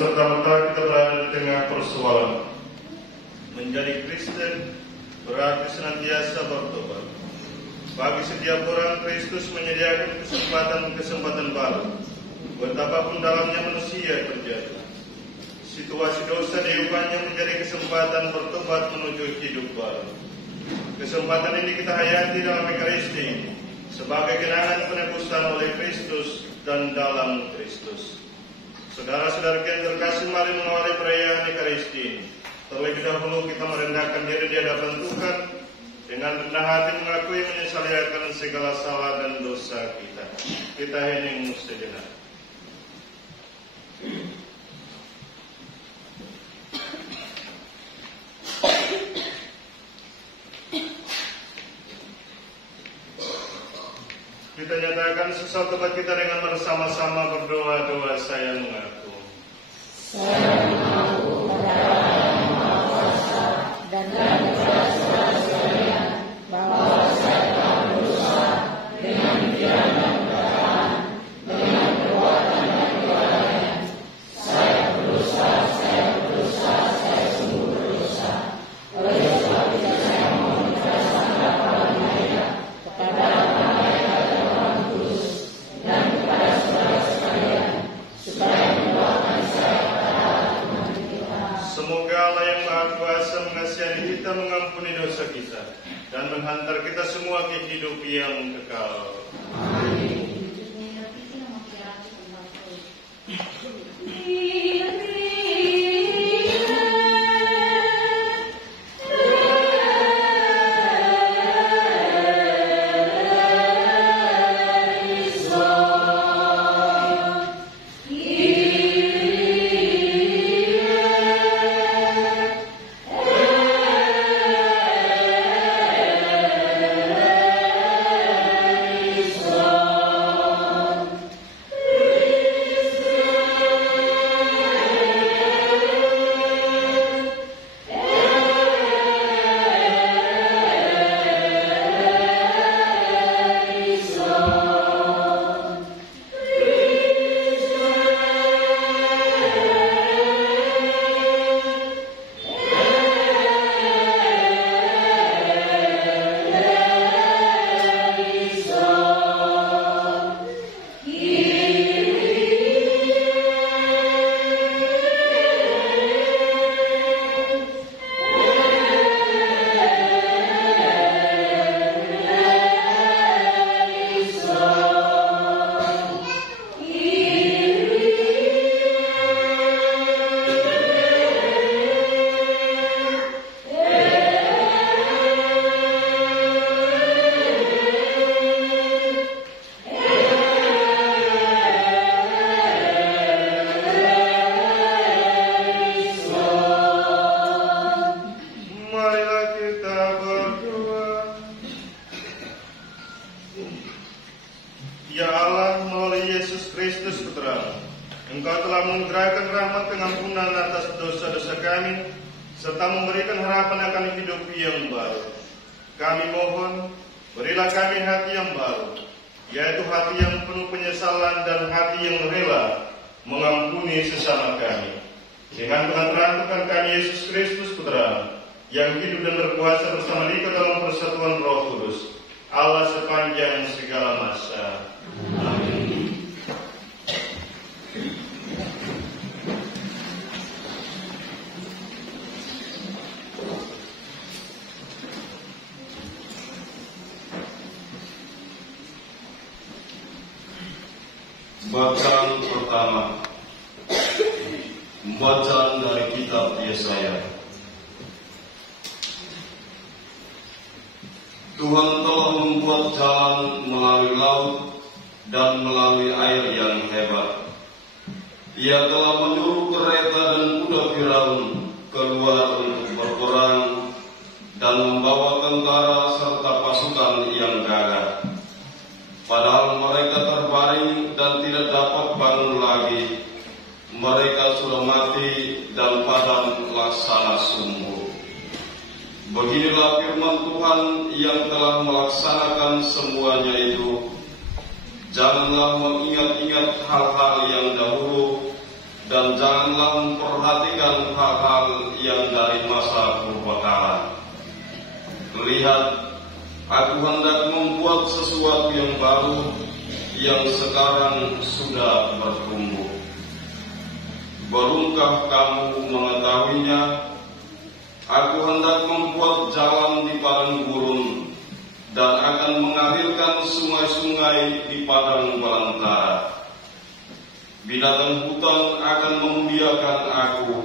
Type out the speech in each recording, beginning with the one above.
serta-merta kita berada di tengah persoalan. Menjadi Kristen berarti senantiasa bertobat. Bagi setiap orang, Kristus menyediakan kesempatan baru. Betapapun dalamnya manusia terjadi, situasi dosa diubahnya menjadi kesempatan bertobat menuju hidup baru. Kesempatan ini kita hayati dalam Ekaristi ini sebagai kenangan penebusan oleh Kristus dan dalam Kristus. Saudara-saudara yang terkasih, mari mengawali perayaan Ekaristi ini. Terlebih dahulu kita merendahkan diri di hadapan Tuhan dengan rendah hati mengakui menyesali akan segala salah dan dosa kita. Kita hening sejenak. Kita nyatakan sesal tobat kita dengan bersama-sama berdoa-doa. Saya mengaku. Saya mengaku kepada Yang Maha Kuasa dan kepada saudara-saudara bahwa saya telah berdosa dengan pikiran dan perkataan, dengan perbuatan dan kelalaian. Saya berdosa, saya sungguh berdosa. Oleh sebab itu saya mohon kepada para malaikat, kepada malaikat dan Roh Kudus, dan kepada saudara sekalian, supaya mendoakan saya kepada Tuhan kita. Semoga Allah yang Maha Kuasa mengasihani kita, mengampuni dosa kita, dan menghantar kita semua ke hidup yang kekal. Amin. Engkau telah menganugerahkan rahmat pengampunan atas dosa-dosa kami, serta memberikan harapan akan hidup yang baru. Kami mohon, berilah kami hati yang baru, yaitu hati yang penuh penyesalan dan hati yang rela mengampuni sesama kami. Dengan pengantaran Tuhan kami Yesus Kristus Putra, yang hidup dan berkuasa bersama Dia dalam persatuan Roh Kudus, Allah sepanjang segala masa. Amin. Bacaan pertama, bacaan dari kitab Yesaya. Tuhan telah membuat jalan melalui laut dan melalui air yang hebat. Ia telah menyuruh kereta dan kuda Firaun keluar untuk berperang dan membawa tentara serta pasukan yang gagah. Padahal mereka terbaring dan tidak dapat bangun lagi. Mereka sudah mati dan padam laksana sumur. Beginilah firman Tuhan yang telah melaksanakan semuanya itu. Janganlah mengingat-ingat hal-hal yang dahulu, dan janganlah memperhatikan hal-hal yang dari masa purbakala. Lihat, aku hendak membuat sesuatu yang baru, yang sekarang sudah bertumbuh. Belumkah kamu mengetahuinya? Aku hendak membuat jalan di padang gurun, dan akan mengalirkan sungai-sungai di padang belantara. Binatang hutan akan memuliakan aku,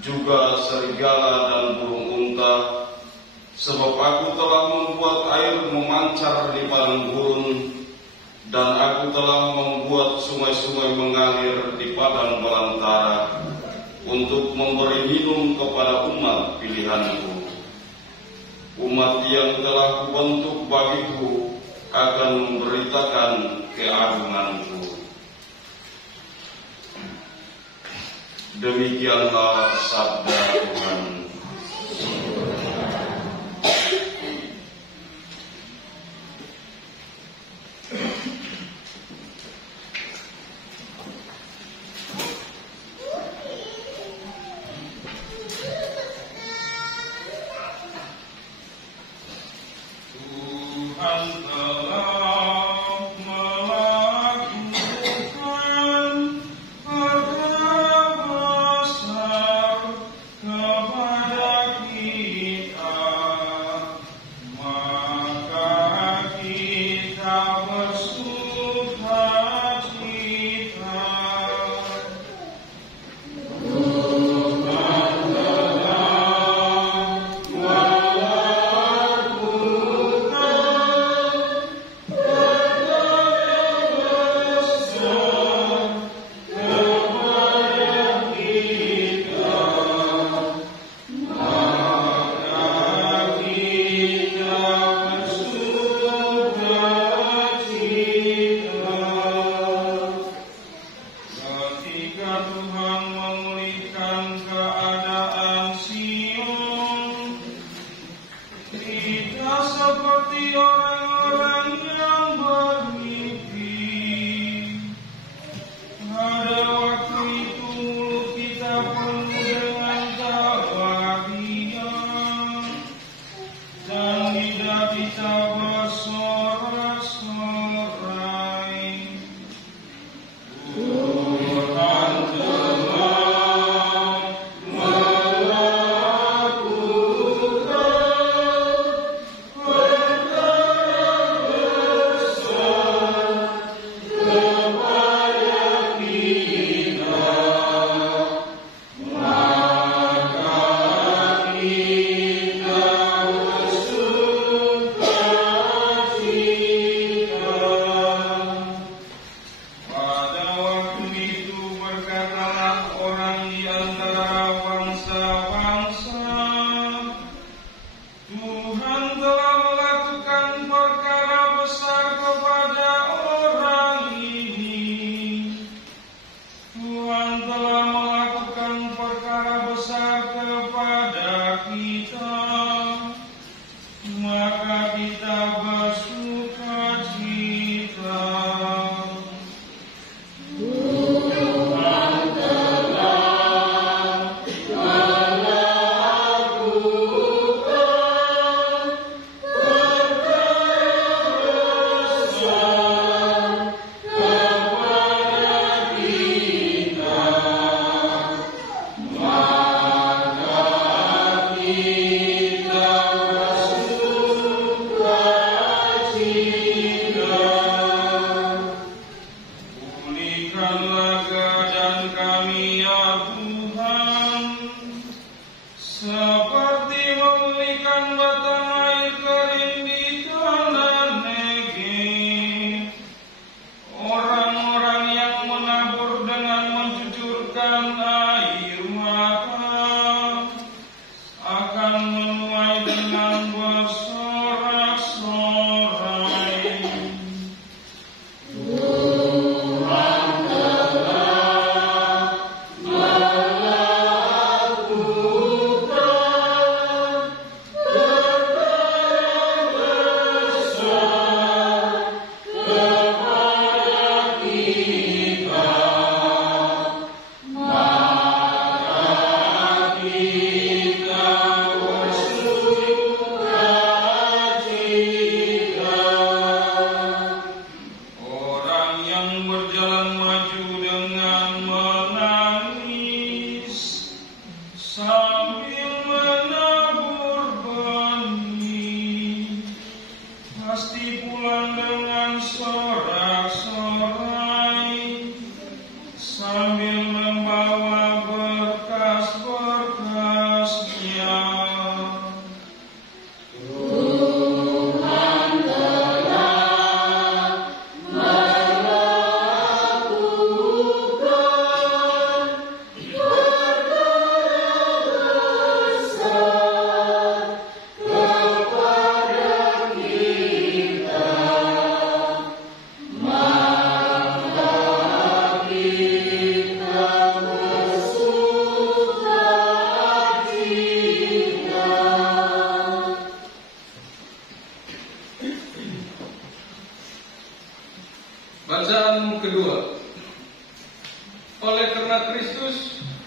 juga serigala dan burung unta, sebab aku telah membuat air memancar di padang gurun, dan aku telah membuat sungai-sungai mengalir di padang belantara, untuk memberi minum kepada umat pilihanku. Umat yang telah kubentuk bagiku akan memberitakan keagunganku. Demikianlah sabda Tuhan.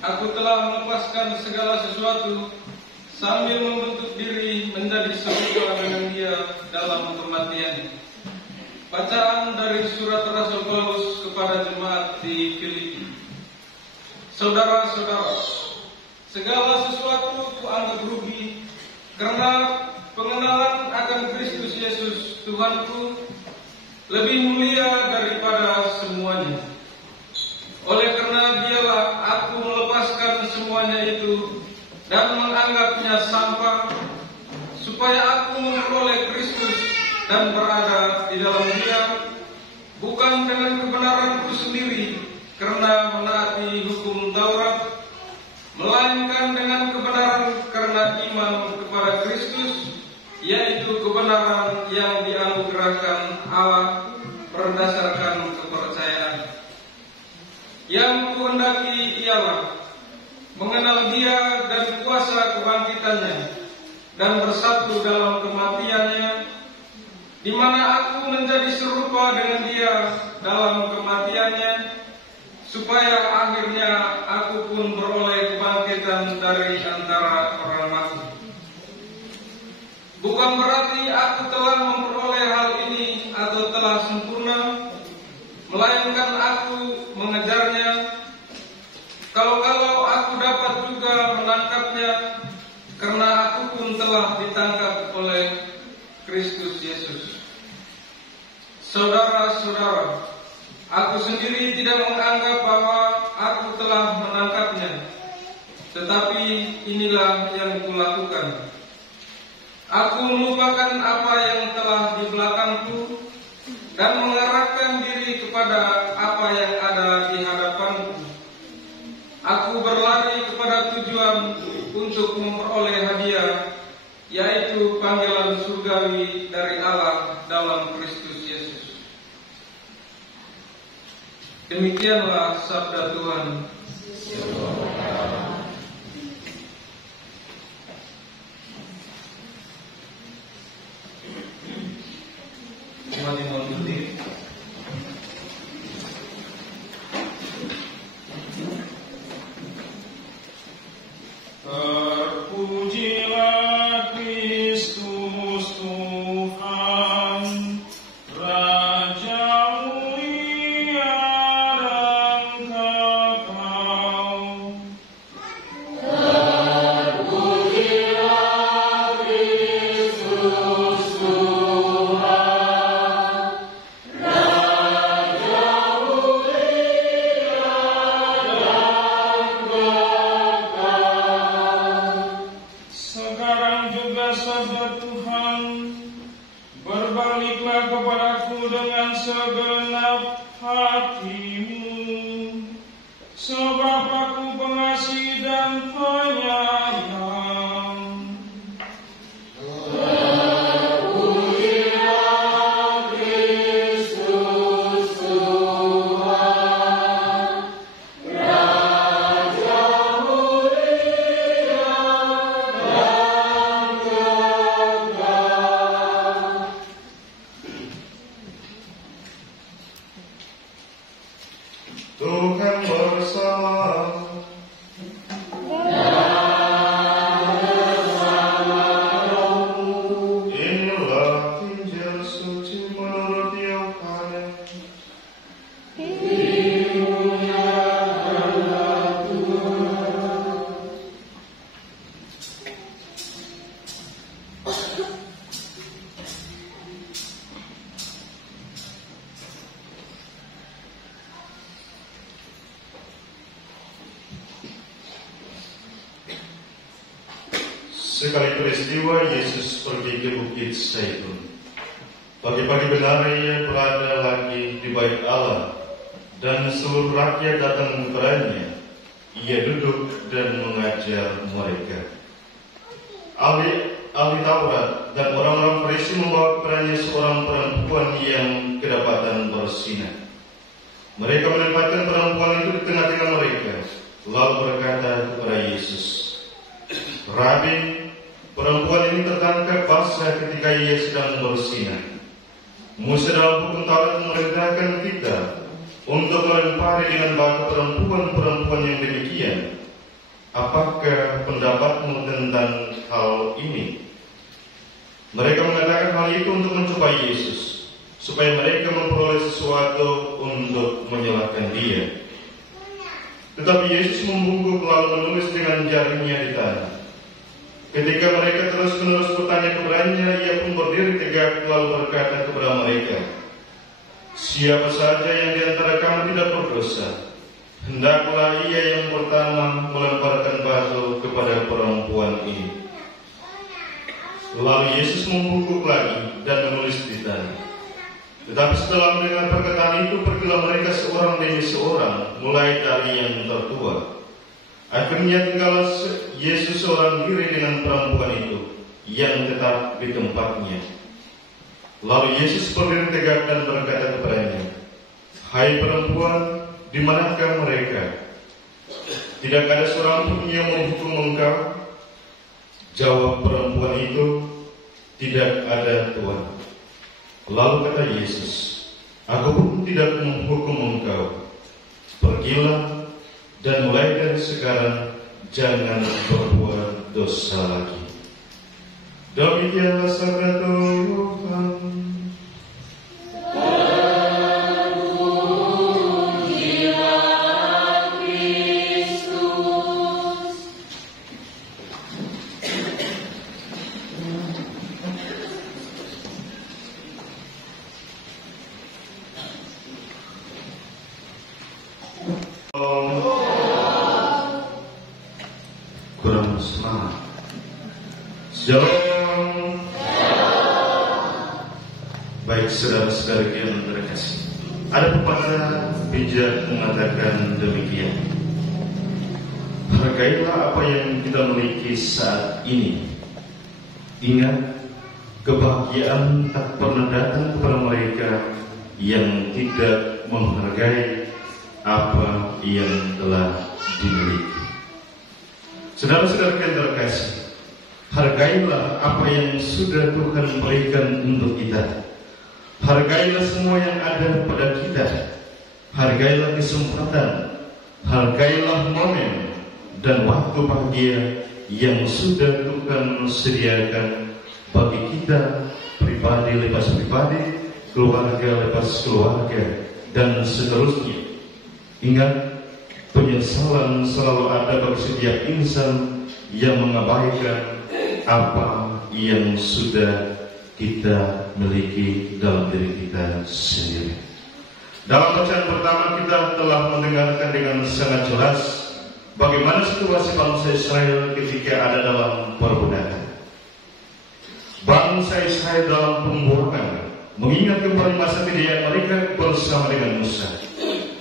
aku telah melepaskan segala sesuatu sambil membentuk diri menjadi serupa dengan Dia dalam kematiannya. Bacaan dari surat Rasul Paulus kepada jemaat di Filipi. Saudara-saudara, segala sesuatu kuanggap rugi karena pengenalan akan Kristus Yesus Tuhanku lebih mulia daripada semuanya. Oleh karena Dialah aku melepaskan semuanya itu dan menganggapnya sampah, supaya aku memperoleh Kristus dan berada di dalam Dia, bukan dengan kebenaranku sendiri karena menaati hukum Taurat, melainkan dengan kebenaran karena iman kepada Kristus, yaitu kebenaran yang dianugerahkan Allah berdasarkan kepercayaan. Yang kuhendaki ialah mengenal Dia dan kuasa kebangkitannya, dan bersatu dalam kematiannya, di mana aku menjadi serupa dengan Dia dalam kematiannya, supaya akhirnya aku pun beroleh kebangkitan dari antara orang mati. Bukan berarti aku telah memperoleh hal ini atau telah sempurna, melainkan aku mengejarnya. Kalau aku dapat juga menangkapnya, karena aku pun telah ditangkap oleh Kristus Yesus. Saudara-saudara, aku sendiri tidak menganggap bahwa aku telah menangkapnya, tetapi inilah yang kulakukan. Aku melupakan apa yang telah di belakangku dan mengarahkan diri kepada apa yang ada di hadapanku. Aku berlari kepada tujuan untuk memperoleh hadiah, yaitu panggilan surgawi dari Allah dalam Kristus Yesus. Demikianlah sabda Tuhan. Mari berdiri. Terpujilah Kristus Tuhan, Raja mulia dan kekal. Terpujilah Kristus Tuhan, Raja mulia dan kekal. Sekarang juga sabda Tuhan, berbaliklah kepadaku dengan segenap hatimu, sebab aku pengasih dan penyayang. Terpujilah Kristus Tuhan, Raja mulia dan kekal. Tuhan bersama. Inilah Injil suci menurut Yohanes. Sekali peristiwa Yesus pergi ke Bukit Zaitun. Pagi-pagi benar ia berada lagi di bait Allah, dan seluruh rakyat datang kepadanya. Ia duduk dan mengajar mereka. Ahli Taurat dan orang-orang Farisi membawa kepadanya seorang perempuan yang kedapatan bersinah. Mereka menempatkan perempuan itu di tengah-tengah mereka, lalu berkata kepada Yesus, Rabi, perempuan ini tertangkap basah ketika ia sedang bersinah. Musa dalam hukum Taurat memerintahkan kita untuk melempari dengan batu perempuan-perempuan yang demikian apakah pendapatmu tentang hal ini? Mereka mengatakan hal itu untuk mencoba Yesus, supaya mereka memperoleh sesuatu untuk menyalahkan Dia. Tetapi Yesus membungkuk lalu menulis dengan jarinya di tanah. Ketika mereka terus-menerus bertanya kepadanya, Ia pun berdiri tegak lalu berkata kepada mereka, "Siapa saja yang di antara kamu tidak berdosa, hendaklah ia yang pertama melemparkan batu kepada perempuan ini." Lalu Yesus membungkuk lagi dan menulis di tanah. Tetapi setelah mendengar perkataan itu, pergilah mereka seorang demi seorang, mulai dari yang tertua. Akhirnya tinggallah Yesus seorang diri dengan perempuan itu, yang tetap di tempatnya. Lalu Yesus berdiri tegak dan berkata kepadanya, "Hai perempuan, di manakah mereka? Tidak ada seorang pun yang menghukum engkau?" Jawab perempuan itu, "Tidak ada, Tuhan." Lalu kata Yesus, "Aku pun tidak menghukum engkau. Pergilah dan mulai dari sekarang jangan berbuat dosa lagi." Demikianlah sabda Tuhan. Kurang semangat. Shalom. Baik saudara-saudara yang terkasih, ada pepatah bijak mengatakan demikian: hargailah apa yang kita miliki saat ini. Ingat, kebahagiaan tak pernah datang kepada mereka yang tidak menghargai apa yang telah dimiliki. Saudara-saudara yang terkasih, hargailah apa yang sudah Tuhan berikan untuk kita. Hargailah semua yang ada pada kita. Hargailah kesempatan. Hargailah momen dan waktu bahagia yang sudah Tuhan sediakan bagi kita, pribadi lepas pribadi, keluarga lepas keluarga, dan seterusnya. Ingat, penyesalan selalu ada bagi setiap insan yang mengabaikan apa yang sudah kita miliki dalam diri kita sendiri. Dalam bacaan pertama kita telah mendengarkan dengan sangat jelas bagaimana situasi bangsa Israel ketika ada dalam perbudakan. Bangsa Israel dalam pembuangan mengingat kembali masa kejayaan mereka bersama dengan Musa.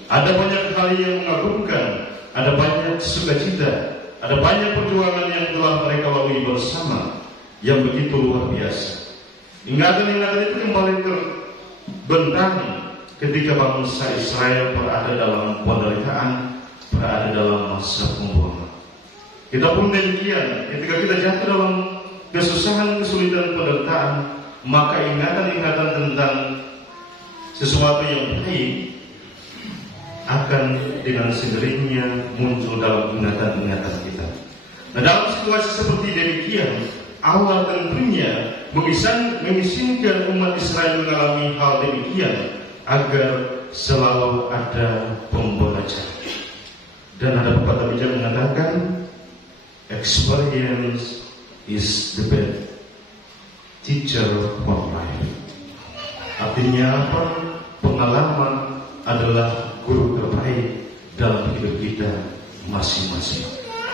Ada banyak hal yang mengagumkan, ada banyak sukacita, ada banyak perjuangan yang telah mereka lalui bersama yang begitu luar biasa. Ingatan-ingatan itu kembali terbentang ketika bangsa Israel berada dalam penderitaan, berada dalam masa pembuangan. Kita pun demikian, ketika kita jatuh dalam kesusahan, kesulitan, penderitaan, maka ingatan-ingatan tentang sesuatu yang baik akan dengan sendirinya muncul dalam ingatan-ingatan kita. Nah, dalam situasi seperti demikian, Allah tentunya mengizinkan umat Israel mengalami hal demikian agar selalu ada pembelajaran. Dan ada pepatah bijak mengatakan, experience is the best teacher of life. Artinya apa? Pengalaman adalah guru terbaik dalam hidup kita masing-masing.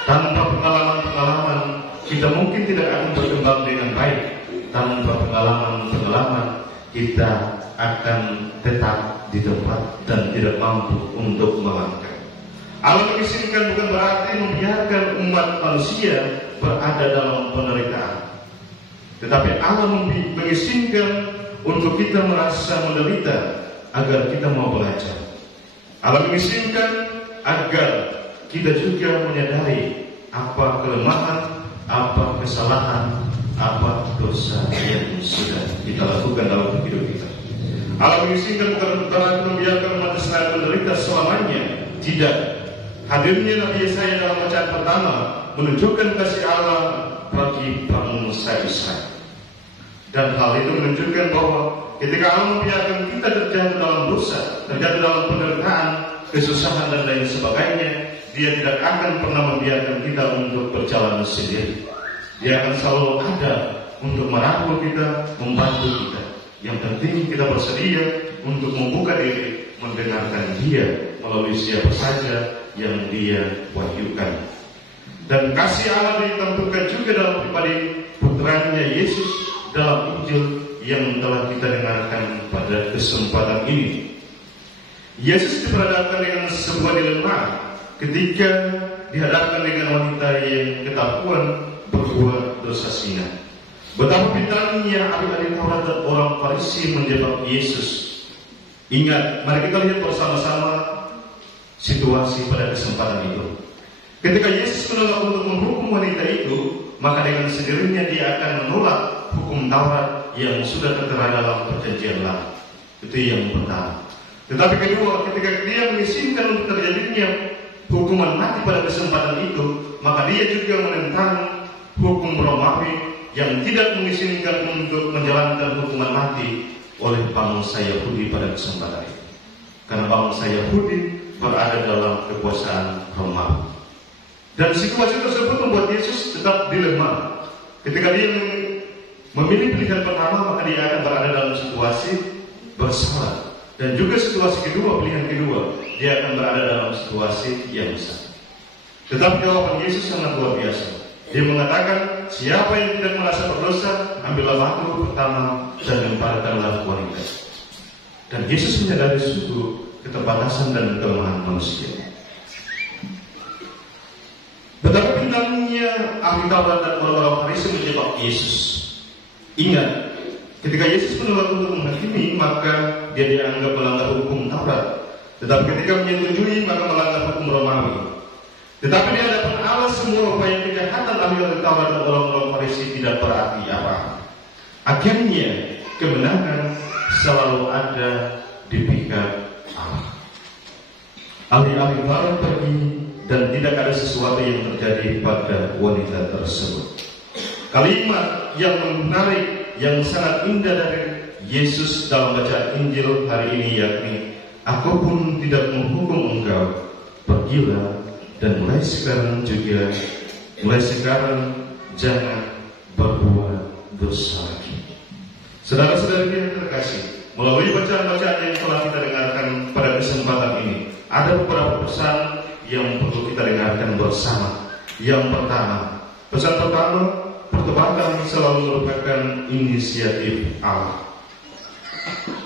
Tanpa pengalaman-pengalaman, kita mungkin tidak akan berkembang dengan baik. Tanpa pengalaman-pengalaman, kita akan tetap di tempat dan tidak mampu untuk melangkah. Allah mengizinkan bukan berarti membiarkan umat manusia berada dalam penderitaan, tetapi Allah mengizinkan untuk kita merasa menderita agar kita mau belajar. Allah mengizinkan agar kita juga menyadari apa kelemahan, apa kesalahan, apa dosa yang sudah kita lakukan dalam hidup kita. Allah mengizinkan bukan berarti membiarkan umat Israel menderita selamanya. Tidak. Hadirnya Nabi Yesaya dalam bacaan pertama menunjukkan kasih Allah bagi bangsa Israel. Dan hal itu menunjukkan bahwa ketika Allah membiarkan kita terjatuh dalam dosa, terjatuh dalam penderitaan, kesusahan dan lain sebagainya, Dia tidak akan pernah membiarkan kita untuk berjalan sendiri. Dia akan selalu ada untuk merangkul kita, membantu kita. Yang penting kita bersedia untuk membuka diri, mendengarkan Dia melalui siapa saja yang Dia wahyukan. Dan kasih Allah ditentukan juga dalam pribadi putranya Yesus dalam Injil yang telah kita dengarkan pada kesempatan ini. Yesus diperhadapkan dengan sebuah dilema ketika dihadapkan dengan wanita yang ketahuan berbuat dosa zina. Betapa pintarnya ahli Taurat dan orang Farisi menjebak Yesus. Ingat, mari kita lihat bersama-sama situasi pada kesempatan itu. Ketika Yesus menolak untuk menghukum wanita itu, maka dengan sendirinya Dia akan menolak hukum Taurat yang sudah tertera dalam Perjanjian Lama. Itu yang pertama. Tetapi kedua, ketika Dia mengizinkan untuk terjadinya hukuman mati pada kesempatan itu, maka Dia juga menentang hukum Romawi yang tidak mengizinkan untuk menjalankan hukuman mati oleh bangsa Yahudi pada kesempatan itu. Karena bangsa Yahudi berada dalam kekuasaan Romawi. Dan situasi tersebut membuat Yesus tetap dilema. Ketika Dia memilih pilihan pertama, maka Dia akan berada dalam situasi bersalah. Dan juga situasi kedua, pilihan kedua, Dia akan berada dalam situasi yang sama. Tetapi jawaban Yesus sangat luar biasa. Dia mengatakan, siapa yang tidak merasa berdosa, ambillah batu pertama dan lemparkanlah wanita. Dan Yesus menyadari suatu keterbatasan dan kelemahan manusia. Betapa pintarnya ahli Taurat dan orang-orang Farisi menjebak Yesus. Ingat, ketika Yesus menolak untuk menghakimi, maka Dia dianggap melanggar hukum Taurat. Tetapi ketika menyetujui, maka melanggar hukum Romawi. Tetapi di hadapan Allah, semua upaya kejahatan ahli Taurat dan orang-orang Farisi tidak berarti apa. Akhirnya kemenangan selalu ada di pihak Allah. Ahli-ahli Taurat pergi dan tidak ada sesuatu yang terjadi pada wanita tersebut. Kalimat yang menarik, yang sangat indah dari Yesus dalam bacaan Injil hari ini yakni, Aku pun tidak menghukum engkau, pergilah dan mulai sekarang jangan berbuat dosa lagi. Saudara-saudari yang terkasih, melalui bacaan-bacaan yang telah kita dengarkan pada kesempatan ini, ada beberapa pesan yang perlu kita dengarkan bersama. Yang pertama, pesan pertama, pertobatan selalu merupakan inisiatif Allah.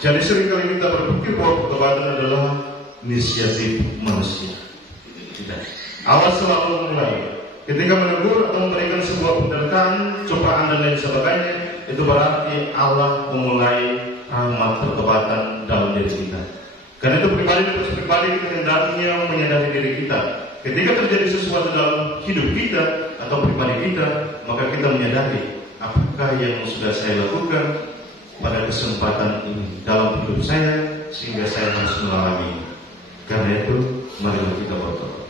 Jadi seringkali kita berpikir bahwa pertobatan adalah inisiatif manusia. Tidak. Allah selalu memulai. Ketika menegur atau memberikan sebuah penderitaan, cobaan dan lain sebagainya, itu berarti Allah memulai rahmat pertobatan dalam diri kita. Karena itu pribadi kita hendaknya menyadari diri kita. Ketika terjadi sesuatu dalam hidup kita atau pribadi kita, maka kita menyadari apakah yang sudah saya lakukan pada kesempatan ini dalam hidup saya sehingga saya harus mengalami. Karena itu, marilah kita bertobat.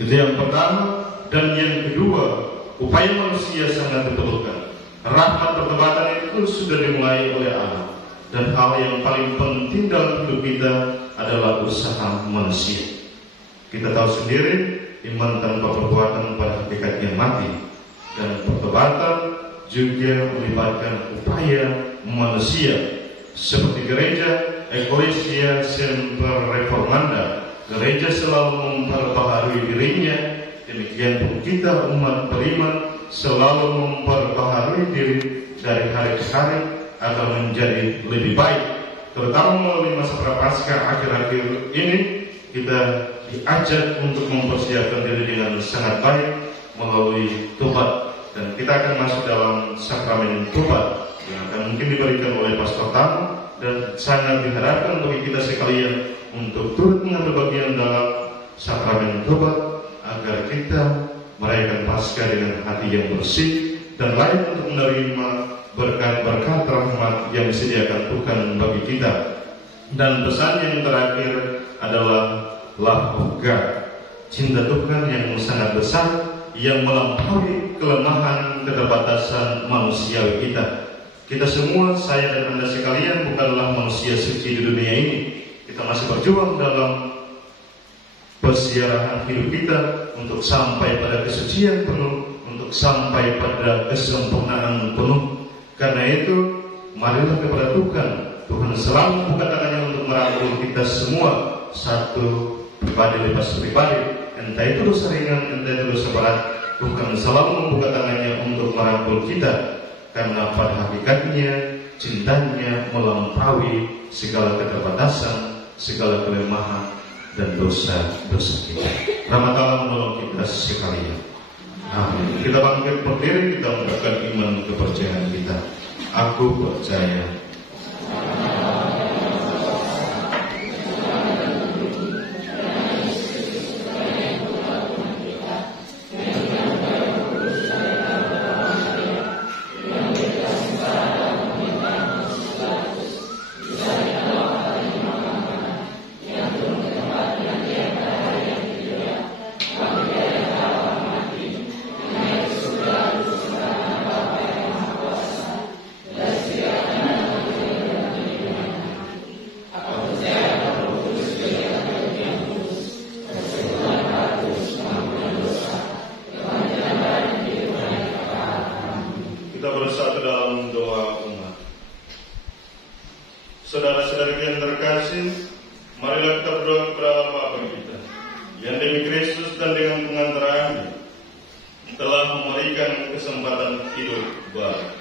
Itu yang pertama. Dan yang kedua, upaya manusia sangat diperlukan. Rahmat pertobatan itu sudah dimulai oleh Allah. Dan hal yang paling penting dalam hidup kita adalah usaha manusia. Kita tahu sendiri, iman tanpa perbuatan pada hakikatnya mati. Dan pertobatan juga melibatkan upaya manusia. Seperti gereja, Ecclesia Semper Reformanda, gereja selalu memperbaharui dirinya. Demikian pun kita umat beriman selalu memperbaharui diri dari hari ke hari agar menjadi lebih baik. Terutama melalui masa prapaskah akhir-akhir ini, kita diajak untuk mempersiapkan diri dengan sangat baik melalui tobat. Dan kita akan masuk dalam sakramen tobat yang akan mungkin diberikan oleh Pastor Tamu. Dan sangat diharapkan bagi kita sekalian untuk turut mengambil bagian dalam sakramen tobat, agar kita merayakan Paskah dengan hati yang bersih dan layak untuk menerima berkat-berkat rahmat yang disediakan Tuhan bagi kita. Dan pesan yang terakhir adalah love of God. cinta Tuhan yang sangat besar, yang melampaui kelemahan, keterbatasan manusiawi kita. Kita semua, saya dan Anda sekalian, bukanlah manusia suci di dunia ini. Kita masih berjuang dalam persiaran hidup kita untuk sampai pada kesucian penuh, untuk sampai pada kesempurnaan penuh. Karena itu, marilah kepada Tuhan. Tuhan selalu membuka tangannya untuk merangkul kita semua, satu pribadi lepas pribadi. Entah itu dosa ringan, entah itu dosa berat, Tuhan selalu membuka tangannya untuk merangkul kita. Karena pada hakikatnya cintanya melampaui segala keterbatasan, segala kelemahan dan dosa-dosa kita. Rahmat Allah menolong kita sekalian. Amin. Kita bangkit berdiri, kita mengucapkan iman kepercayaan kita. Aku percaya. Saudara-saudara yang terkasih, marilah kita berdoa kepada Bapa kita, yang demi Kristus dan dengan pengantarannya telah memberikan kesempatan hidup baru.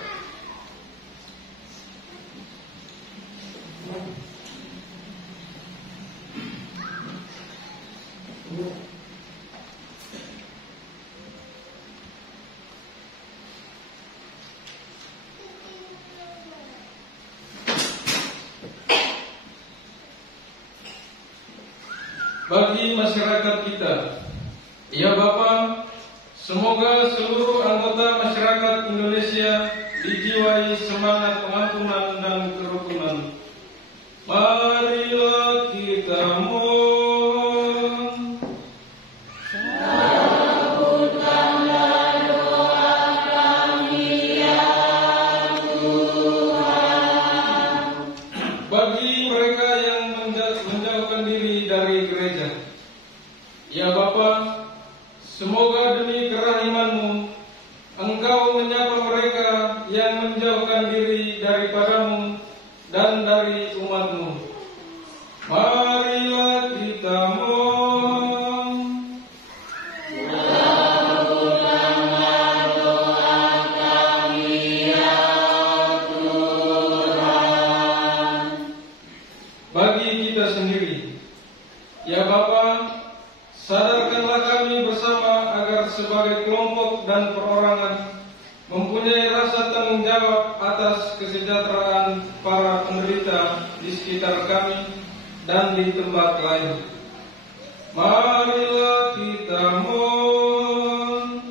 Bagi masyarakat kita, ya Bapa, semoga seluruh anggota masyarakat Indonesia dijiwai semangat pengampunan dan kerukunan. Marilah kita mohon. Kabulkanlah doa kami ya Tuhan. Bagi mereka yang menjauhkan diri dari gereja, ya Bapa, semoga demi kerahiman-Mu, Engkau menyapa mereka yang menjauhkan diri daripadamu dan dari umat-Mu. Marilah kita mohon. Kabulkanlah doa kami ya Tuhan. Bagi kita sendiri, ya Bapa, sadarkanlah kami bersama agar sebagai kelompok dan perorangan mempunyai rasa tanggung jawab atas kesejahteraan para penderita di sekitar kami dan di tempat lain. Marilah kita mohon.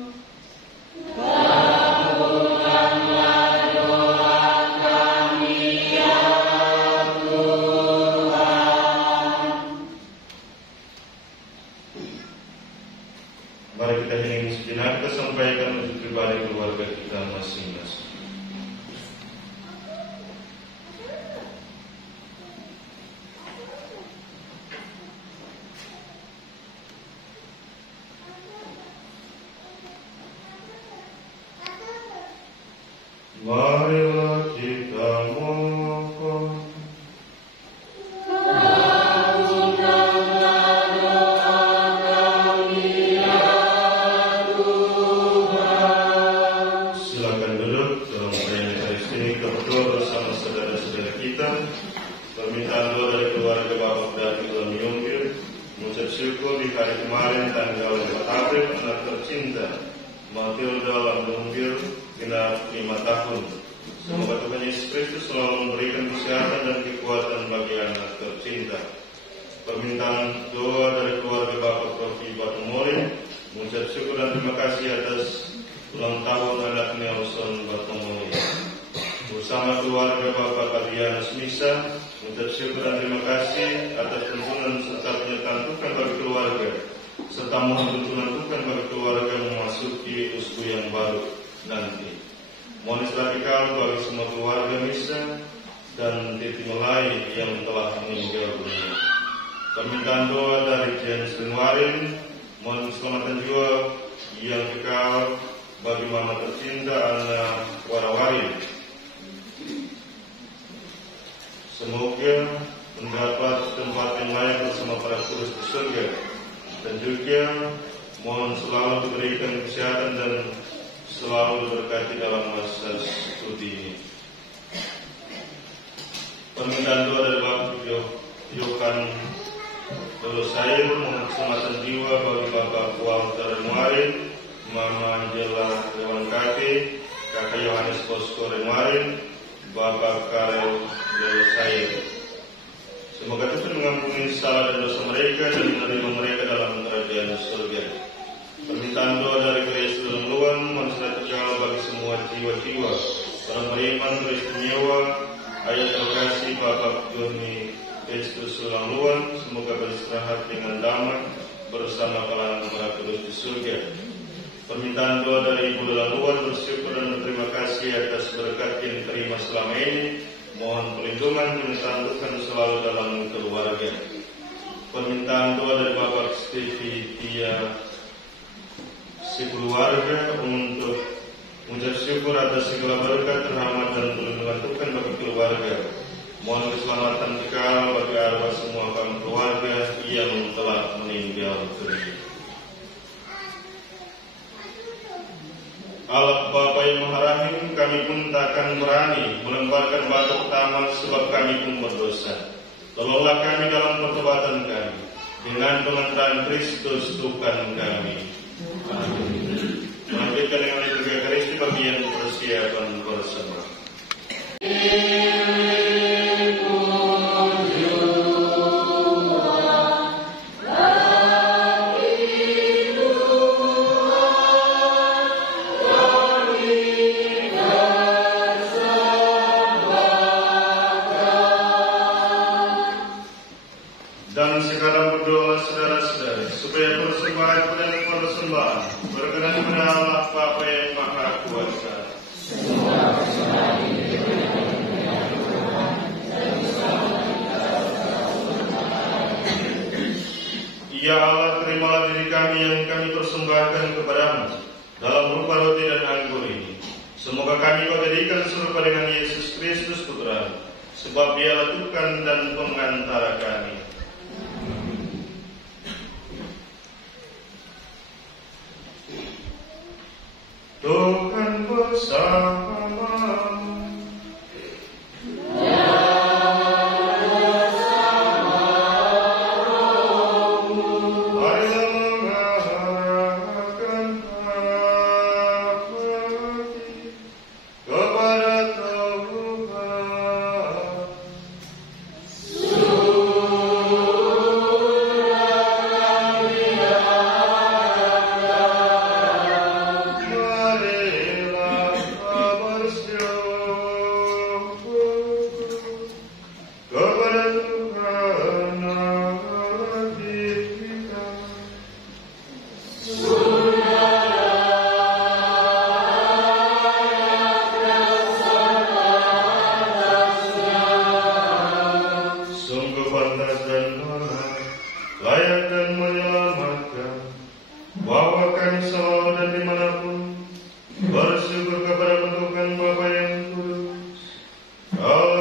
Kabulkanlah doa kami ya Tuhan. Mari kita hening sejenak, kita sampaikan untuk pribadi keluarga kita masing-masing. Marilah kita mohon. Kabulkanlah doa kami ya Tuhan. Silakan duduk dalam perayaan Ekaristi ini. Kita berdoa bersama saudara-saudara kita. Permintaan doa dari keluarga Bapak dan dalam Yungkir, mengucap syukur di hari kemarin tanggal 4 April anak tercinta Matilda Yungkir genap 5 tahun. Semoga Tuhan Yesus Kristus selalu memberikan kesehatan dan kekuatan bagi anak tercinta. Permintaan doa dari keluarga Bapak Profi Batumoli, mengucap syukur dan terima kasih atas ulang tahun anak Nelson Batumoli. Bersama keluarga Bapak Adrianus Misa, mengucap syukur dan terima kasih atas tuntunan serta penyertaan Tuhan bagi keluarga, serta mohon tuntunan Tuhan bagi keluarga memasuki usia yang baru nanti. Mohon istighfar bagi semua keluarga misa dan titik lain yang telah meninggal dunia. Permintaan doa dari Jens Warin, mohon keselamatan jiwa yang kekal bagi mama tercinta Ana Warawarin. Semoga mendapat tempat yang layak bersama para kudus di surga, dan juga mohon selalu diberikan kesehatan dan selalu diberkati dalam masa studi ini. Permintaan doa dari Bapak Yohan Dulu saya mohon keselamatan jiwa bagi Bapak Walter Remuarin, Mama Angela Dewan Kaki, Kakak Yohanes Bosko Remuarin, Bapak Karel Dulu saya. Semoga Tuhan mengampuni salah dan dosa mereka dan menerima mereka dalam kerajaan surga. Permintaan doa dari Kristus dalam luan, manusia kekal bagi semua jiwa-jiwa orang beriman beristimewa. Ayat terkasih Bapak Joni Kristus dalam luan, semoga beristirahat dengan damai bersama kalangan para kudus di surga. Permintaan doa dari Ibu dalam luan, bersyukur dan berterima kasih atas berkat yang diterima selama ini. Mohon perlindungan permintaan Tuhan selalu dalam keluarga. Permintaan doa dari Bapak Stevi Tia sekeluarga untuk mengucap syukur atas segala berkat, rahmat dan perlindungan Tuhan bagi keluarga. Mohon keselamatan kekal bagi arwah semua kaum keluarga yang telah meninggal dunia. Allah Bapa yang Maha Rahim, kami pun tak akan berani melemparkan batu pertama sebab kami pun berdosa. Tolonglah kami dalam pertobatan kami dengan pengantaran Kristus Tuhan kami. Amin. Melanjutkan dengan liturgi Ekaristi bagian persiapan bersama. Dan sekarang berdoa saudara-saudari supaya persembahan dan persembahan berkenan kepada Allah Bapa yang Maha Kuasa. Ya Allah, terimalah diri kami yang kami persembahkan kepadamu dalam rupa roti dan anggur ini. Semoga kami kau jadikan serupa dengan Yesus Kristus Putra, sebab Dialah Tuhan dan pengantara kami. Tuhan bersamamu. Marilah mengarahkan hati kepada Tuhan. Amin.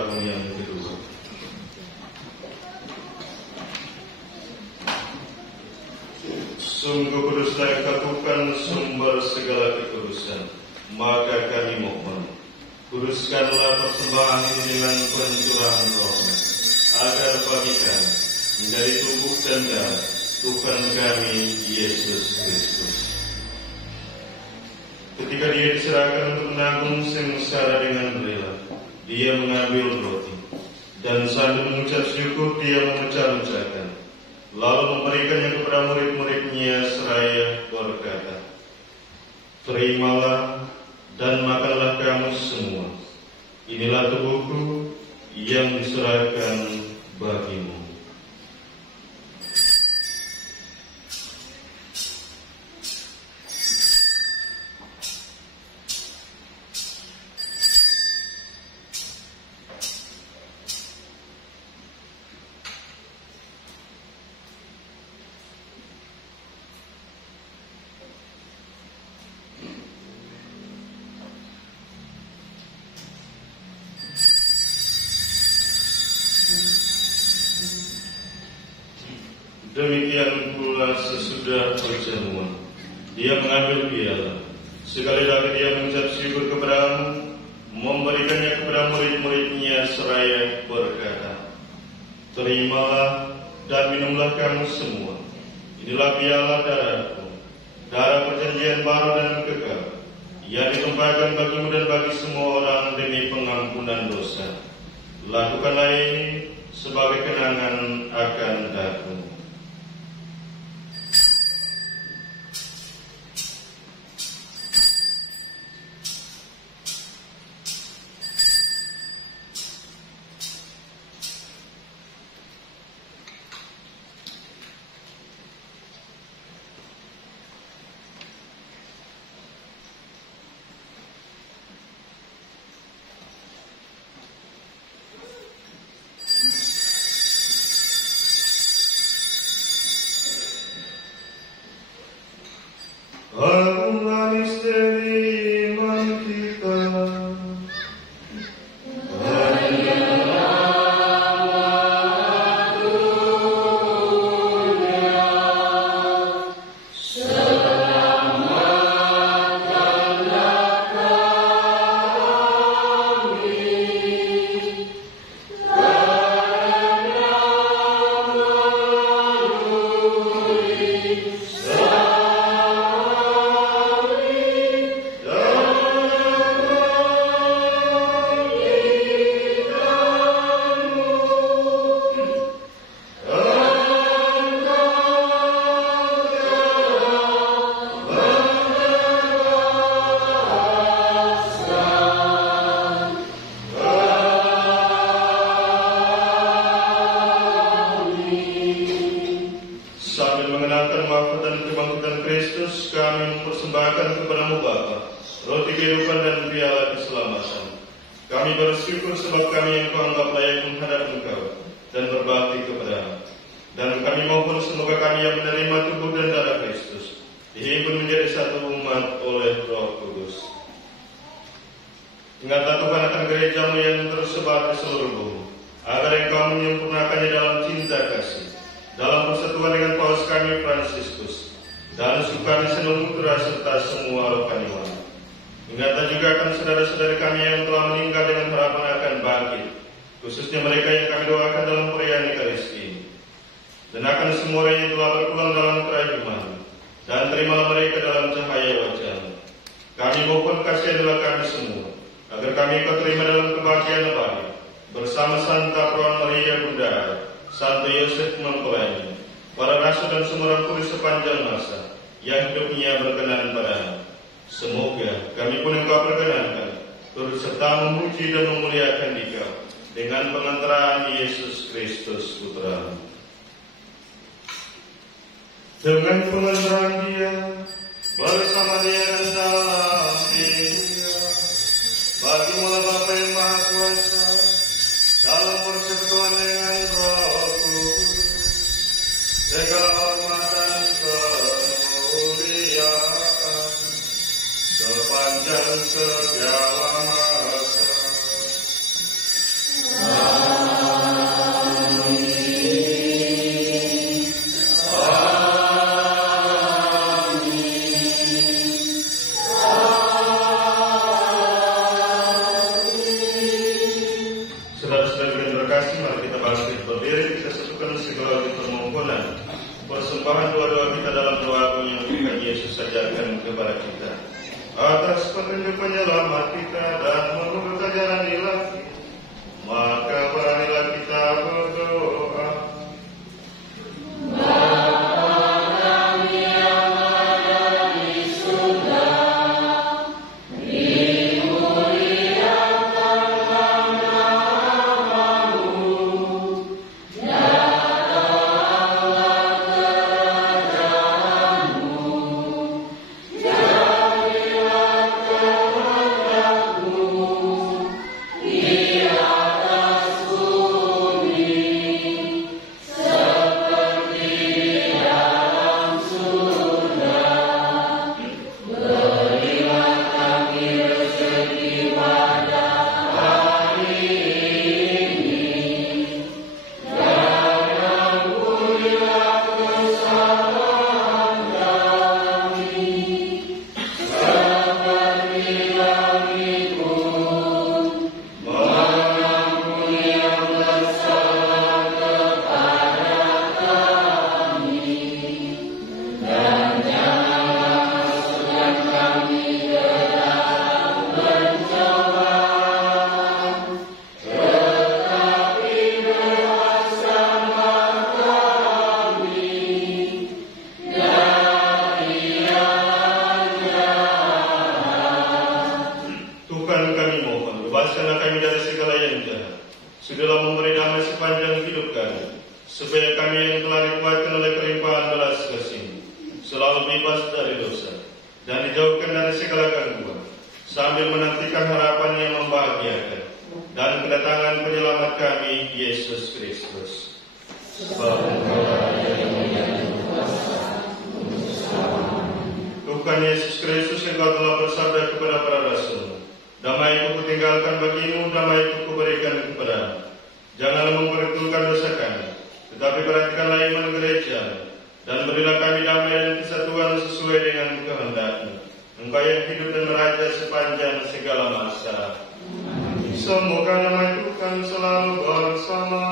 Agung yang kedua. Sungguh kuduslah Engkau Tuhan, sumber segala kekudusan. Maka kami mohon, kuduskanlah persembahan ini dengan pencurahan Roh-Nya, agar bagi kami menjadi tubuh dan darah Tuhan kami Yesus Kristus. Ketika Dia diserahkan untuk menanggung sengsara dengan rela, Dia mengambil roti dan sambil mengucap syukur Dia memecah-mecahkan, lalu memberikannya kepada murid-murid-Nya seraya berkata, "Terimalah dan makanlah kamu semua. Inilah tubuhku yang diserahkan bagimu." Demikian pula sesudah perjamuan, Dia mengambil piala. Sekali lagi Dia mengucap syukur kepadamu, memberikannya kepada murid-murid-Nya seraya berkata, "Terimalah dan minumlah kamu semua. Inilah piala darahku, darah perjanjian baru dan kekal, yang ditumpahkan bagimu dan bagi semua orang demi pengampunan dosa. Lakukanlah ini sebagai kenangan akan aku." Agungan misteri iman kita. Sambil mengenangkan wafat dan kebangkitan Kristus, kami mempersembahkan kepadamu Bapa roti kehidupan dan piala keselamatan. Kami bersyukur sebab kami yang Kau anggap layak menghadap Engkau dan berbakti kepadamu. Dan kami mohon semoga kami yang menerima tubuh dan darah Kristus dihimpun menjadi satu umat oleh Roh Kudus. Ingatlah Tuhan akan gerejamu yang tersebar di seluruh bumi, agar Engkau menyempurnakannya dalam cinta kasih, dalam persatuan dengan Paus kami Fransiskus dan Sukani Senemutra serta semua rohaniwan. Ingatlah juga akan saudara-saudara kami yang telah meninggal dengan harapan akan bangkit, khususnya mereka yang kami doakan dalam perayaan Ekaristi ini. Dan akan semua orang yang telah berpulang dalam kerahiman, dan terimalah mereka dalam cahaya wajah-Mu. Kami mohon kasihilah kami semua, agar kami Kau terima dalam kebahagiaan abadi bersama Santa Peron Maria Bunda, Santo Yosef mempelainya, para rasul dan semua orang kudus sepanjang masa yang hidupnya berkenan padamu. Semoga kami pun Engkau perkenankan turut serta memuji dan memuliakan Dikau dengan pengantaraan Yesus Kristus Putra-Mu. Dengan pengantaraan Dia, bersama Dia dan dalam Dia, bagi mula Bapa yang Maha Kuasa, dalam persekutuan dengan Roh Kudus, segala hormat dan kemuliaan sepanjang segala masa. atas petunjuk penyelamat kita dan menurut ajaran ilahi, maka beranilah kita berdoa. Tuhan Yesus Kristus, Engkau telah bersabda kepada para rasul, damai-Ku kutinggalkan bagimu, damai-Ku kuberikan kepadamu. Janganlah memperhitungkan dosa kami, tetapi perhatikanlah iman gereja, dan berilah kami damai dan kesatuan sesuai dengan kehendak-Mu. Engkau yang hidup dan meraja sepanjang segala masa. Semoga nama Tuhan selalu bersama.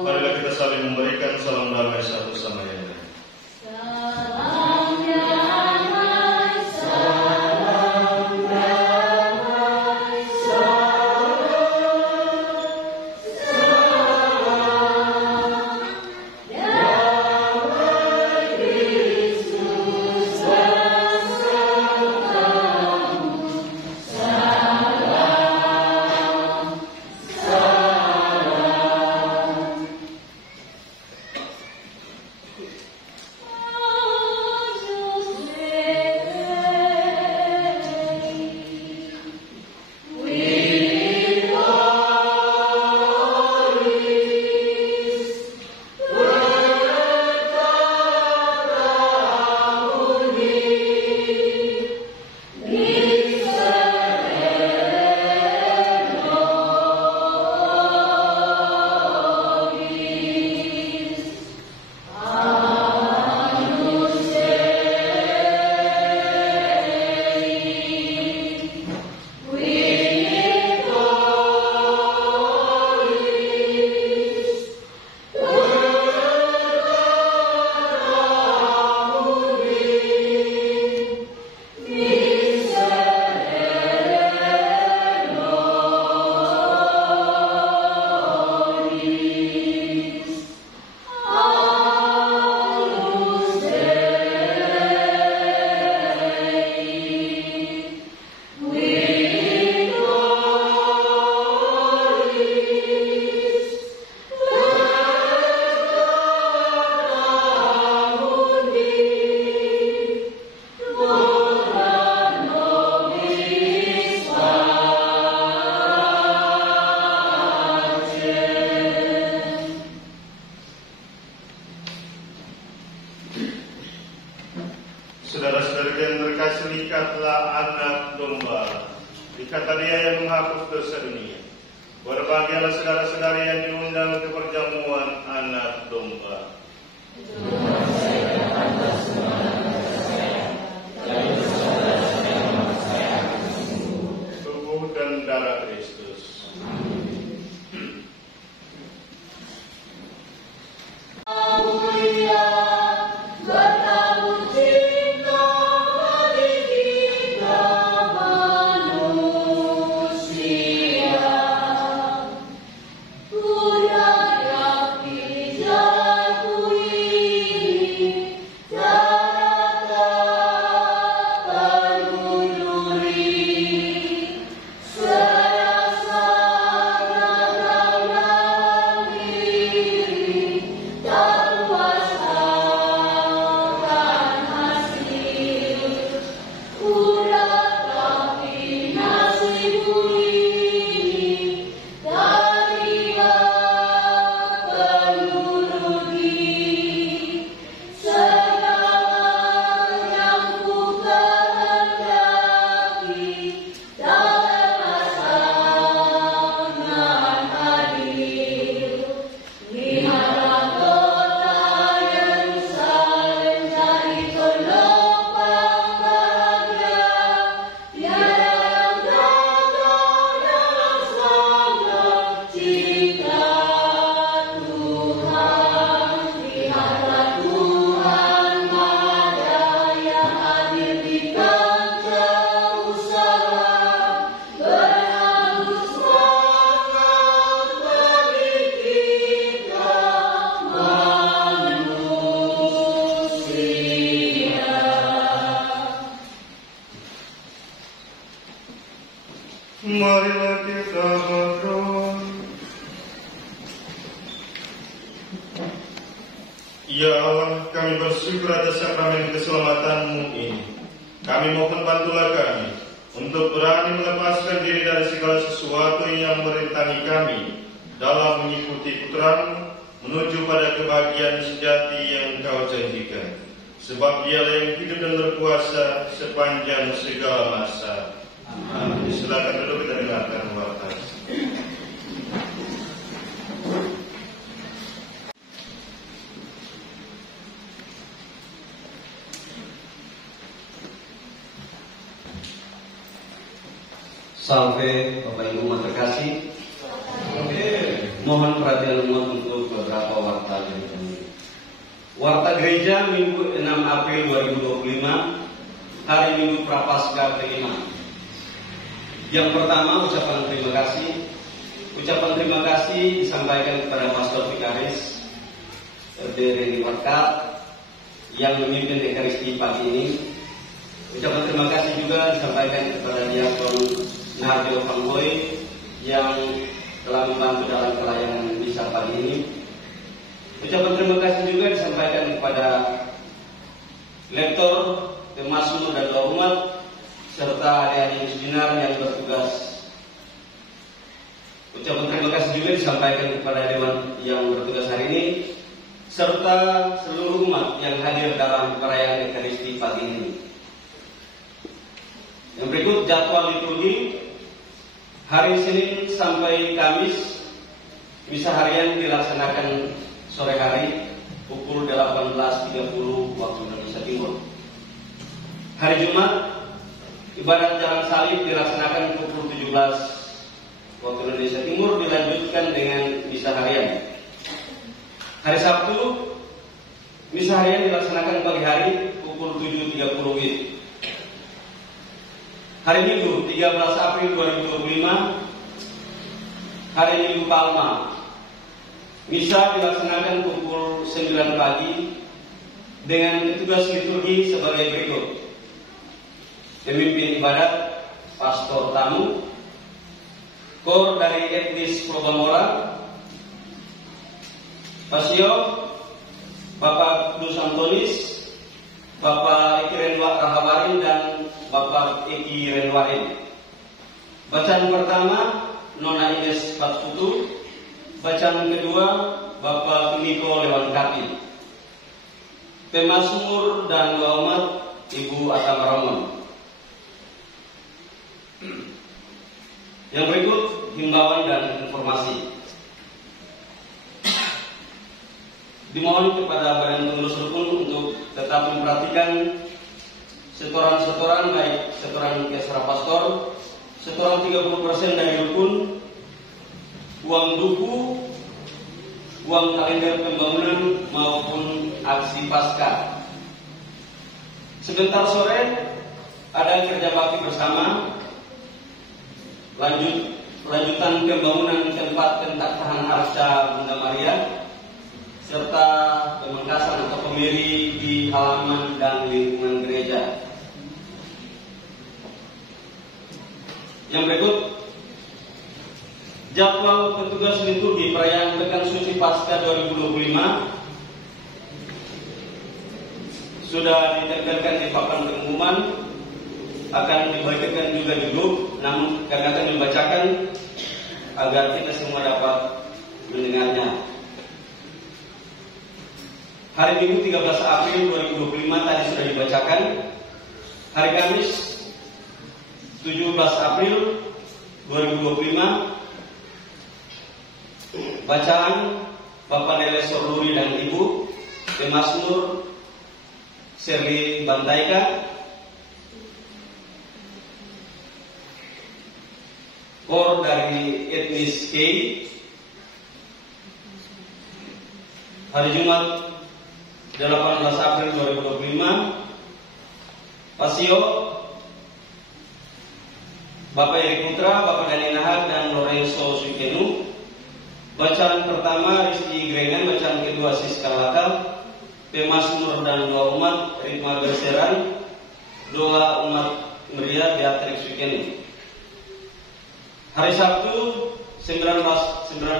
Marilah kita saling memberikan salam damai satu sama yang lain. Saudara-saudara yang terkasih, ikatlah anak domba, ikatlah Dia yang menghapus dosa dunia. Berbahagialah saudara-saudara yang diundang ke perjamuan anak domba. Tubuh dan darah Kristus. Haleluya. marilah kita berdoa. Ya Allah, kami bersyukur atas sakramen keselamatan-Mu ini. Kami mohon bantulah kami untuk berani melepaskan diri dari segala sesuatu yang merintangi kami dalam mengikuti putra-Mu menuju pada kebahagiaan sejati yang Engkau janjikan. Sebab Dialah yang hidup dan berkuasa sepanjang segala masa. Amin. Silakan duduk, kita dengarkan warta. Sampai Bapak Ibu umat terkasih, mohon perhatian umat untuk beberapa warta gereja. Warta gereja Minggu 6 April 2025, hari Minggu Prapaskah kelima. Yang pertama, ucapan terima kasih. Ucapan terima kasih disampaikan kepada Pastor Vikaris RD Warkat yang memimpin Ekaristi pagi ini. Ucapan terima kasih juga disampaikan kepada Diakon Narjo Panghoy yang telah membantu dalam pelayanan misa pagi ini. Ucapan terima kasih juga disampaikan kepada Lektor, Pemasmur dan Doa Umat serta adik-adik missioner yang bertugas. Ucapan terima kasih juga disampaikan kepada dewan yang bertugas hari ini serta seluruh umat yang hadir dalam perayaan Ekaristi pagi ini. Yang berikut jadwal liturgi. Hari Senin sampai Kamis, misa harian dilaksanakan sore hari pukul 18.30 waktu Indonesia Timur. Hari Jumat, ibadat jalan salib dilaksanakan pukul 17 waktu Indonesia Timur, dilanjutkan dengan misa harian. Hari Sabtu, misa harian dilaksanakan pagi hari pukul 7.30 WIB. Hari Minggu 13 April 2025, hari Minggu Palma, misa dilaksanakan pukul 9 pagi dengan petugas liturgi sebagai berikut. Pemimpin ibadat Pastor Tamu, Kor dari etnis Probamora, Pasio, Bapak Kudus Antonis, Bapak Eki Renwa Rahabarin dan Bapak Eki Renwain. Bacaan pertama Nona Ines Patputu. Bacaan kedua Bapak Kimiko Lewan Kaki. Pemasmur dan Doa Umat Ibu Atamaramon. Yang berikut himbauan dan informasi. Dimohon kepada badan pengurus rukun untuk tetap memperhatikan setoran-setoran, baik setoran Kesra Pastor, setoran 30% dari rukun, uang duku, uang kalender pembangunan maupun aksi pasca. Sebentar sore ada kerja bakti bersama, lanjutan pembangunan tempat pentakrahan Arca Bunda Maria, serta pemengkasan atau pemiri di halaman dan lingkungan gereja. Yang berikut jadwal petugas liturgi perayaan Pekan Suci Paskah 2025 sudah ditempelkan di papan pengumuman, akan dibacakan juga dulu, namun kami akan membacakan agar kita semua dapat mendengarnya. Hari Minggu 13 April 2025 tadi sudah dibacakan. Hari Kamis 17 April 2025 bacaan Bapak Lele Sorluri dan Ibu Pemasmur Serli Bantaika, Kor dari etnis K. Hari Jumat 18 April 2025 Pasio Bapak Eri Putra, Bapak Dani Nahar dan Lorenzo Sukenu. Bacaan pertama Rizky Grengan, bacaan kedua Siska Lakal, Pemasmur dan Doa Umat Ritma Berseran, Doa Umat Meriah Beatrix Sukenu. Hari Sabtu 19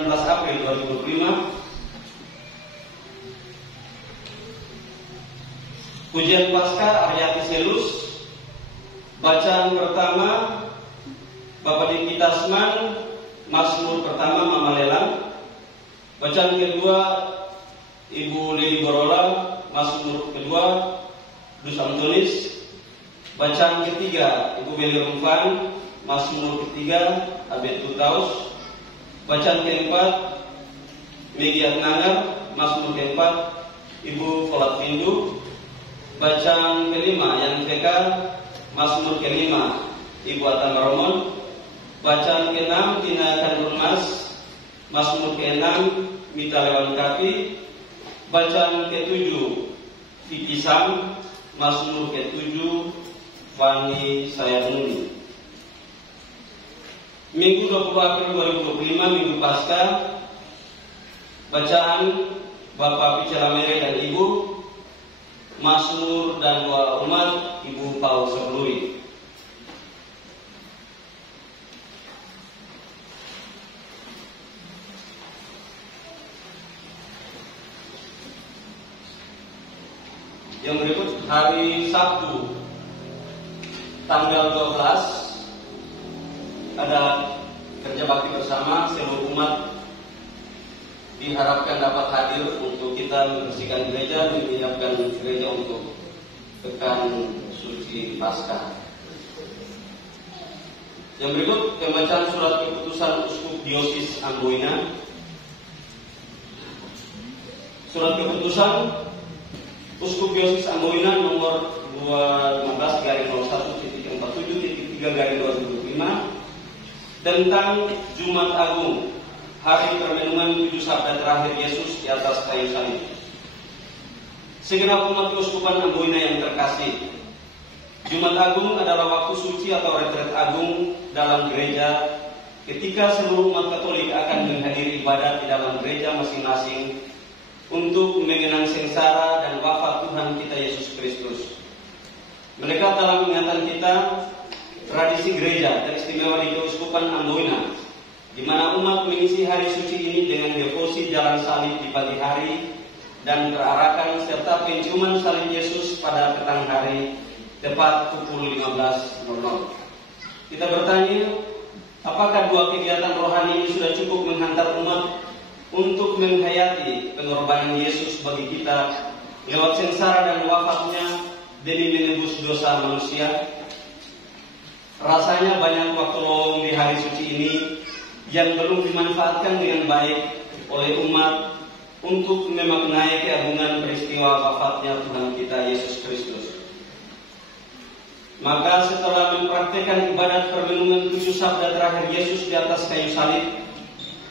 April 2025, Pujian Paskah Aryati Selus. Bacaan pertama Bapak Diki Tasman, Mazmur pertama Mama Lelang. Bacaan kedua Ibu Lili Borola, Mazmur kedua Dus Antonis. Bacaan ketiga Ibu Beli Rumfan, Mazmur ketiga Abed Tutaus. Bacaan keempat Megi Atnanger, Mazmur keempat Ibu Folat Pindu. Bacaan kelima yang Fekar, Mazmur kelima Ibu Atamaromon. Bacaan keenam Tina Kandurmas, Mazmur keenam Mita Lewan Kapi. Bacaan ketujuh Vicky Sam, Mazmur ketujuh Fani Sayamuni. Minggu 20 April 2025, Minggu Paskah. Bacaan Bapak Picelamere dan Ibu, Mazmur dan doa umat Ibu Paul Sebluri. Yang berikut hari Sabtu tanggal 12 ada kerja bakti bersama. Seluruh umat diharapkan dapat hadir untuk kita membersihkan gereja, menyiapkan gereja untuk pekan suci Paskah. Yang berikut pembacaan surat keputusan Uskup Diosis Amboina. Surat keputusan Uskup Diosis Amboina nomor 215/01.47.3/2025 tentang Jumat Agung, hari permenungan 7 sabda terakhir Yesus di atas kayu salib. Segenap umat keuskupan Amboina yang terkasih, Jumat Agung adalah waktu suci atau retret agung dalam gereja ketika seluruh umat Katolik akan menghadiri ibadat di dalam gereja masing-masing untuk mengenang sengsara dan wafat Tuhan kita Yesus Kristus. Mereka telah mengingatkan kita tradisi gereja teristimewa di keuskupan Amboina, di mana umat mengisi hari suci ini dengan devosi jalan salib di pagi hari dan perarakan serta penciuman salib Yesus pada petang hari tepat pukul 15.00. Kita bertanya, apakah dua kegiatan rohani ini sudah cukup menghantar umat untuk menghayati pengorbanan Yesus bagi kita lewat sengsara dan wafatnya demi menebus dosa manusia? Rasanya banyak waktu lowong di hari suci ini yang belum dimanfaatkan dengan baik oleh umat untuk memaknai keagungan peristiwa wafatnya Tuhan kita Yesus Kristus. Maka setelah mempraktikkan ibadat permenungan 7 sabda terakhir Yesus di atas kayu salib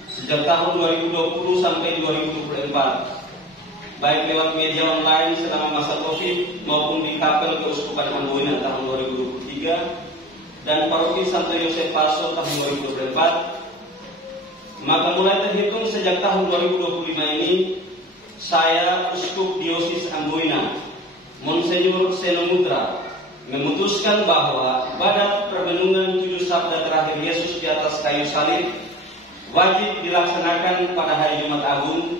sejak tahun 2020 sampai 2024, baik lewat media online selama masa Covid maupun di Kapel Keuskupan Amboina tahun 2023 dan Paroki Santo Yosef Paso tahun 2024, maka mulai terhitung sejak tahun 2025 ini, saya Uskup Diosis Amboina, Monsenyur Seno Mutra, memutuskan bahwa ibadat permenungan 7 sabda terakhir Yesus di atas kayu salib wajib dilaksanakan pada hari Jumat Agung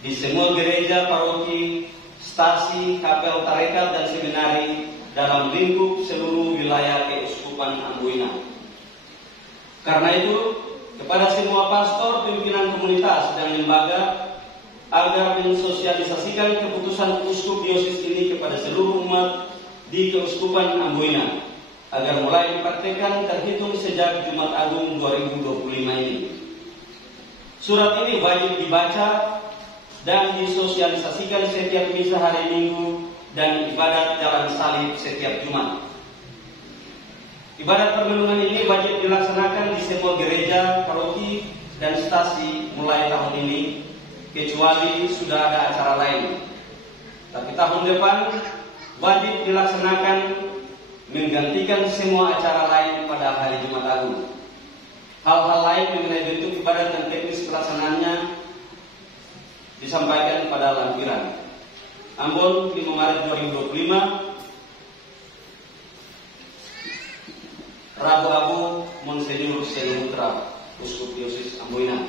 di semua gereja, paroki, stasi, kapel tarekat dan seminari dalam lingkup seluruh wilayah Keuskupan Amboina. Karena itu, kepada semua pastor, pimpinan komunitas dan lembaga agar mensosialisasikan keputusan Uskup Diosis ini kepada seluruh umat di Keuskupan Amboina agar mulai dipraktikkan terhitung sejak Jumat Agung 2025 ini. Surat ini wajib dibaca dan disosialisasikan setiap misa hari Minggu dan ibadat jalan salib setiap Jumat. Ibadat permenungan ini wajib dilaksanakan di semua gereja, paroki, dan stasi mulai tahun ini, kecuali sudah ada acara lain. Tapi tahun depan wajib dilaksanakan menggantikan semua acara lain pada hari Jumat Agung. Hal-hal lain mengenai bentuk ibadat dan teknis pelaksanaannya disampaikan pada lampiran. Ambon 5 Maret 2025. Prabu Abu Monsenur Seno Putra, Uskup Diosis Amboina.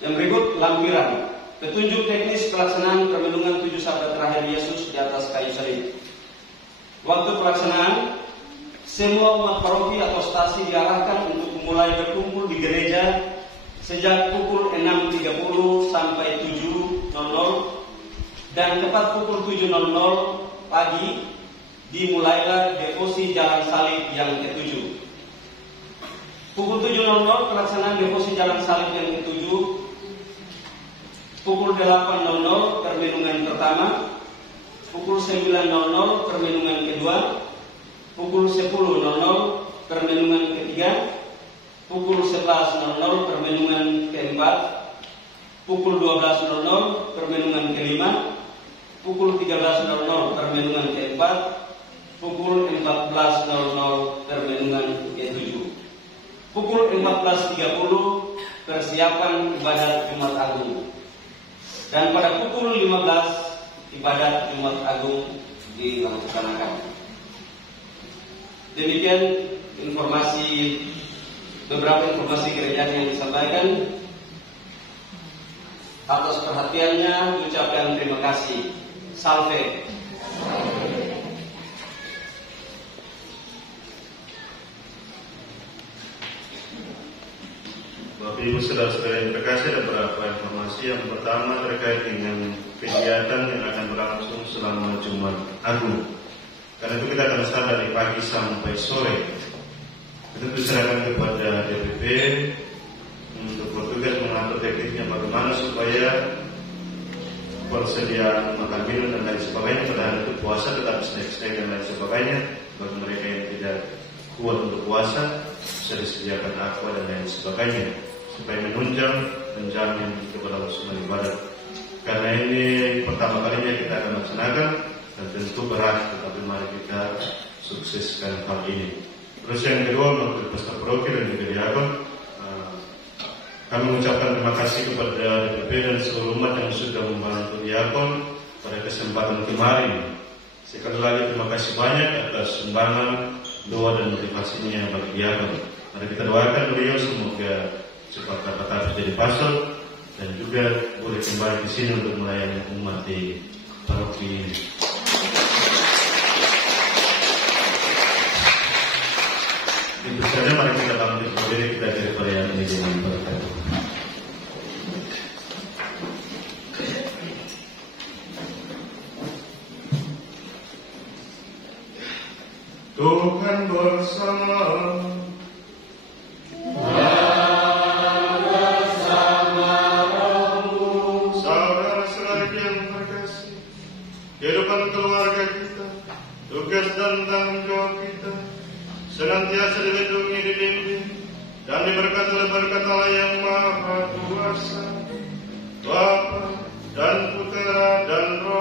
Yang berikut lampiran petunjuk teknis pelaksanaan permenungan 7 sabda terakhir Yesus di atas kayu salib. Waktu pelaksanaan, semua umat paroki atau stasi diarahkan untuk mulai berkumpul di gereja sejak pukul 6.30 sampai 7.00 dan tepat pukul 7.00 pagi dimulailah devosi jalan salib yang ke-7. Pukul 7.00 pelaksanaan devosi jalan salib yang ke-7. Pukul 8.00 permenungan pertama. Pukul 9.00 permenungan kedua. Pukul 10.00 permenungan ketiga. Pukul 11.00 permenungan keempat. Pukul 12.00 permenungan kelima. Pukul 13.00 permenungan keempat. Pukul 14.00 permenungan ke-7. Pukul 14.30 persiapan ibadat Jumat Agung. Dan pada pukul 15 ibadat Jumat Agung dilaksanakan. Demikian beberapa informasi gereja yang disampaikan. Atas perhatiannya ucapkan terima kasih. Salve. Bapak Ibu saudara-saudara yang terkasih, ada beberapa informasi. Yang pertama terkait dengan kegiatan yang akan berlangsung selama Jumat Agung. Karena itu kita akan start dari pagi sampai sore. Itu diserahkan kepada DPP untuk bertugas mengatur tekniknya bagaimana supaya persediaan makan minum dan lain sebagainya pada hari itu puasa tetap snack-snack dan lain sebagainya. Bagi mereka yang tidak kuat untuk puasa bisa disediakan aqua dan lain sebagainya supaya menunjang menjamin keberlangsungan ibadat. Karena ini pertama kalinya kita akan laksanakan dan tentu berat, tetapi mari kita sukseskan hal ini. Terus yang kedua, menurut pastor paroki dan juga diakon, kami mengucapkan terima kasih kepada DPP dan seluruh umat yang sudah membantu diakon pada kesempatan kemarin. Sekali lagi terima kasih banyak atas sumbangan, doa dan motivasinya bagi diakon. Mari kita doakan beliau semoga cepat dapat jadi pastor dan juga boleh kembali di sini untuk melayani umat di paroki ini. Itu saja, mari kita bangkit berdiri, kita akhiri perayaan ini dengan berkat. Tuhan bersama. Kehidupan keluarga kita, tugas dan tanggung jawab kita senantiasa dilindungi, dibimbing dan diberkati oleh berkat Allah yang Maha Kuasa, Bapa dan Putra dan Roh